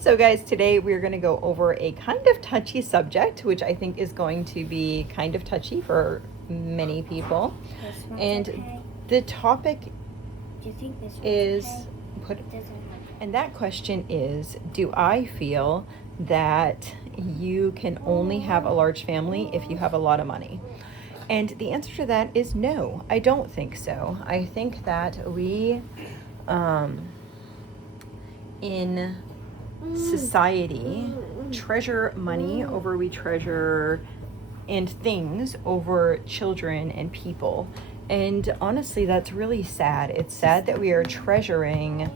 So guys, today we're going to go over a kind of touchy subject, which I think is going to be kind of touchy for many people. And the topic is, and that question is, do I feel that you can only have a large family if you have a lot of money? And the answer to that is no, I don't think so. I think that we, in society, treasure money over we treasure and things over children and people. And honestly, that's really sad. It's sad that we are treasuring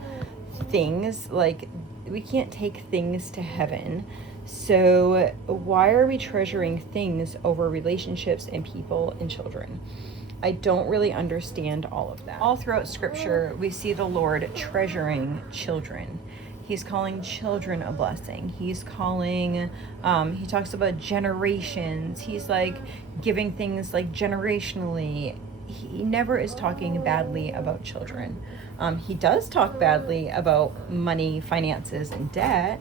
things. Like, we can't take things to heaven. So why are we treasuring things over relationships and people and children? I don't really understand all of that. All throughout scripture, we see the Lord treasuring children. He's calling children a blessing. He's calling, he talks about generations. He's like giving things like generationally. He never is talking badly about children. He does talk badly about money, finances, and debt.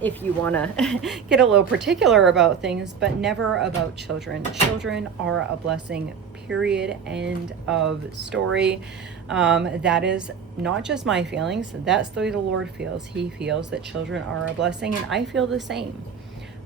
If you want to get a little particular about things, but never about children. Children are a blessing, period, end of story. That is not just my feelings. That's the way the Lord feels. He feels that children are a blessing, and I feel the same.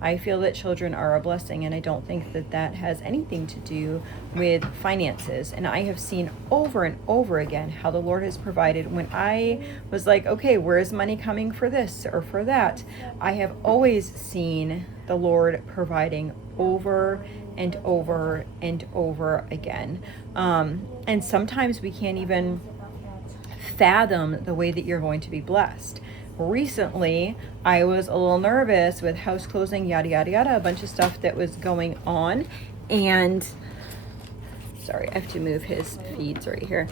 I feel that children are a blessing, and I don't think that that has anything to do with finances. And I have seen over and over again how the Lord has provided. When I was like, okay, where is money coming for this or for that? I have always seen the Lord providing over and over and over again. And sometimes we can't even fathom the way that you're going to be blessed. Recently, I was a little nervous with house closing, yada, yada, yada, a bunch of stuff that was going on. And sorry, I have to move his feeds right here.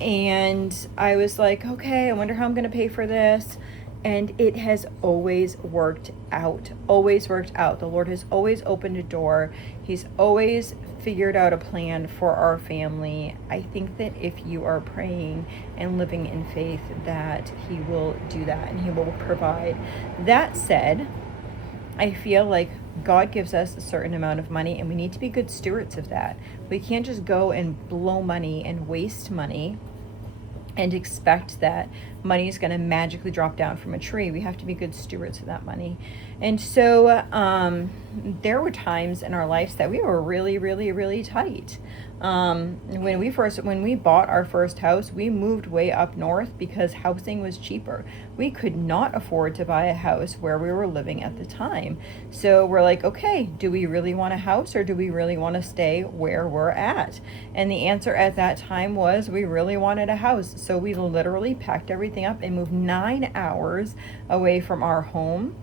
And I was like, okay, I wonder how I'm going to pay for this. And it has always worked out, always worked out. The Lord has always opened a door. He's always figured out a plan for our family. I think that if you are praying and living in faith, that He will do that and He will provide. That said, I feel like God gives us a certain amount of money and we need to be good stewards of that. We can't just go and blow money and waste money and expect that money is going to magically drop down from a tree. We have to be good stewards of that money. And so there were times in our lives that we were really, really, really tight. When we bought our first house, we moved way up north because housing was cheaper. We could not afford to buy a house where we were living at the time. So we're like, okay, do we really want a house or do we really want to stay where we're at? And the answer at that time was we really wanted a house. So we literally packed everything up and moved 9 hours away from our home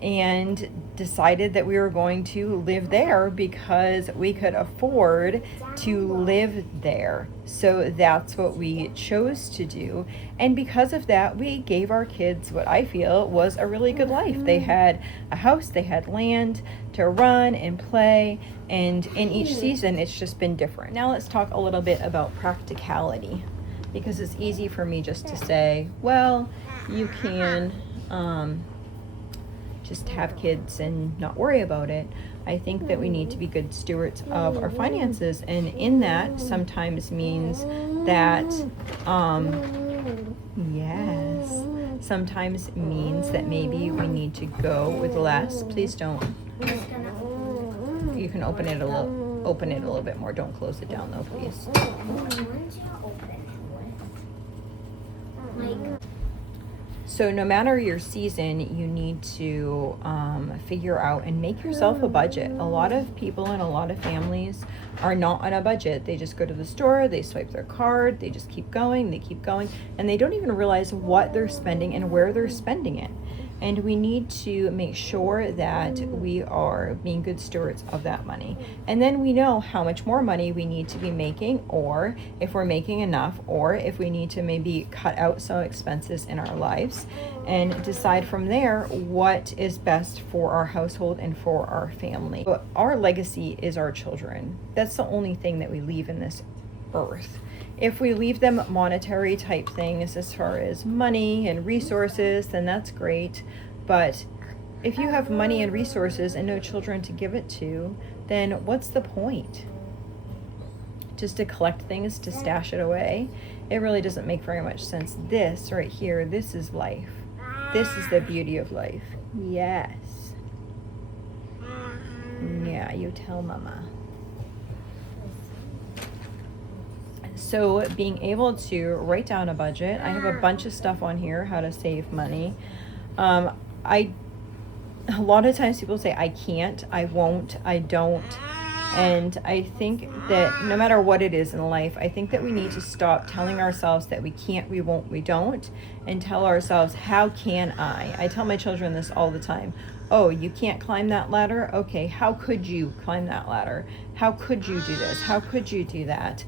and decided that we were going to live there because we could afford to live there. So that's what we chose to do. And because of that, we gave our kids what I feel was a really good life. They had a house, they had land to run and play, and in each season it's just been different. Now let's talk a little bit about practicality, because it's easy for me just to say, well, you can just have kids and not worry about it. I think that we need to be good stewards of our finances, and in that sometimes means that sometimes means that maybe we need to go with less. Please don't. You can open it a little bit more. Don't close it down though, please. So no matter your season, you need to figure out and make yourself a budget. A lot of people and a lot of families are not on a budget. They just go to the store, they swipe their card, they just keep going, and they don't even realize what they're spending and where they're spending it. And we need to make sure that we are being good stewards of that money. And then we know how much more money we need to be making, or if we're making enough, or if we need to maybe cut out some expenses in our lives, and decide from there what is best for our household and for our family. But our legacy is our children. That's the only thing that we leave in this earth. If we leave them monetary type things as far as money and resources, then that's great. But if you have money and resources and no children to give it to, then what's the point? Just to collect things, to stash it away? It really doesn't make very much sense. This right here, this is life. This is the beauty of life. Yes. Yeah, you tell mama. So being able to write down a budget, I have a bunch of stuff on here, how to save money. A lot of times people say, I can't, I won't, I don't. And I think that no matter what it is in life, I think that we need to stop telling ourselves that we can't, we won't, we don't, and tell ourselves, how can I? I tell my children this all the time. Oh, you can't climb that ladder? Okay, how could you climb that ladder? How could you do this? How could you do that?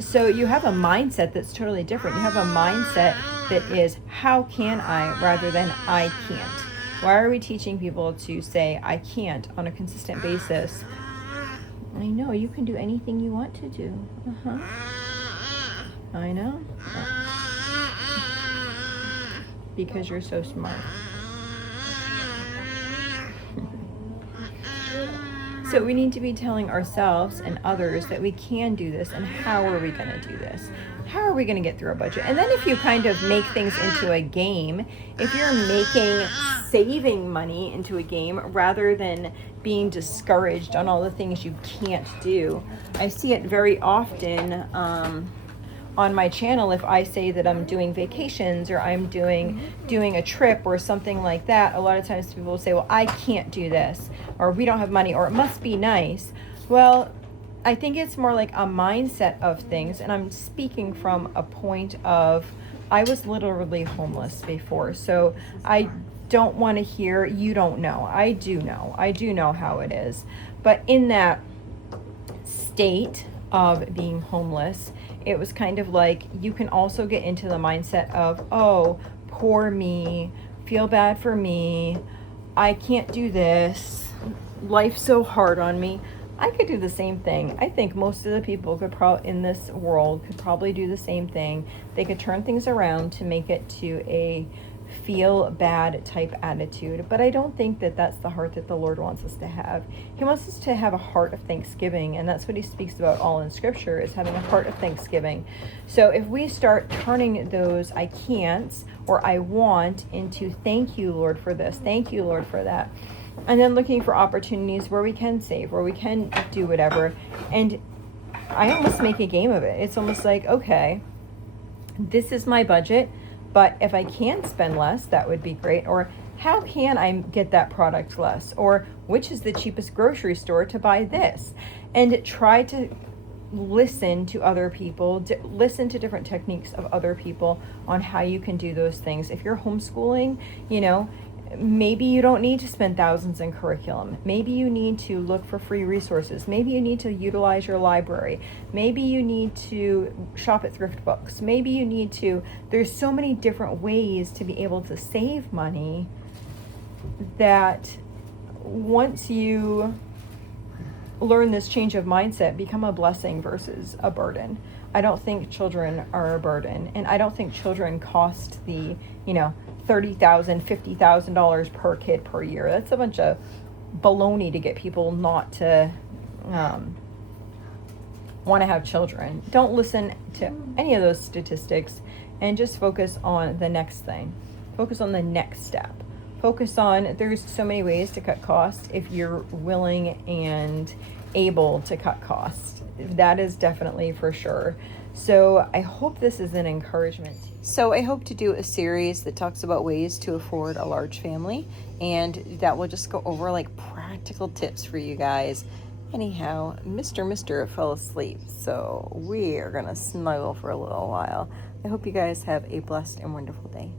So you have a mindset that's totally different. You have a mindset that is, how can I, rather than I can't. Why are we teaching people to say, I can't, on a consistent basis? I know, you can do anything you want to do. I know. Because you're so smart. So we need to be telling ourselves and others that we can do this, and how are we going to do this? How are we going to get through a budget? And then if you kind of make things into a game, if you're making saving money into a game rather than being discouraged on all the things you can't do, I see it very often on my channel. If I say that I'm doing vacations or I'm doing a trip or something like that, a lot of times people will say, well, I can't do this, or we don't have money, or it must be nice. Well, I think it's more like a mindset of things, and I'm speaking from a point of, I was literally homeless before, so I don't want to hear, you don't know. I do know how it is. But in that state of being homeless, it was kind of like, you can also get into the mindset of, oh, poor me, feel bad for me, I can't do this, life's so hard on me. I could do the same thing. I think most of the people in this world could probably do the same thing. They could turn things around to make it to a feel bad type attitude, but I don't think that that's the heart that the Lord wants us to have. He wants us to have a heart of thanksgiving, and that's what he speaks about all in scripture, is having a heart of thanksgiving. So if we start turning those I can'ts or I want into thank you, Lord, for this, thank you, Lord, for that, and then looking for opportunities where we can save, where we can do whatever, and I almost make a game of it. It's almost like, okay, this is my budget, but if I can spend less, that would be great. Or how can I get that product less? Or which is the cheapest grocery store to buy this? And try to listen to other people, listen to different techniques of other people on how you can do those things. If you're homeschooling, maybe you don't need to spend thousands in curriculum. Maybe you need to look for free resources. Maybe you need to utilize your library. Maybe you need to shop at thrift books. Maybe you need to, there's so many different ways to be able to save money that once you learn this change of mindset, become a blessing versus a burden. I don't think children are a burden, and I don't think children cost the, $30,000, $50,000 per kid per year. That's a bunch of baloney to get people not to want to have children. Don't listen to any of those statistics, and just focus on the next thing. Focus on the next step. Focus on, there's so many ways to cut costs if you're willing and able to cut costs. That is definitely for sure. So I hope this is an encouragement. So I hope to do a series that talks about ways to afford a large family, and that will just go over like practical tips for you guys. Anyhow, Mr. fell asleep, so we are gonna snuggle for a little while. I hope you guys have a blessed and wonderful day.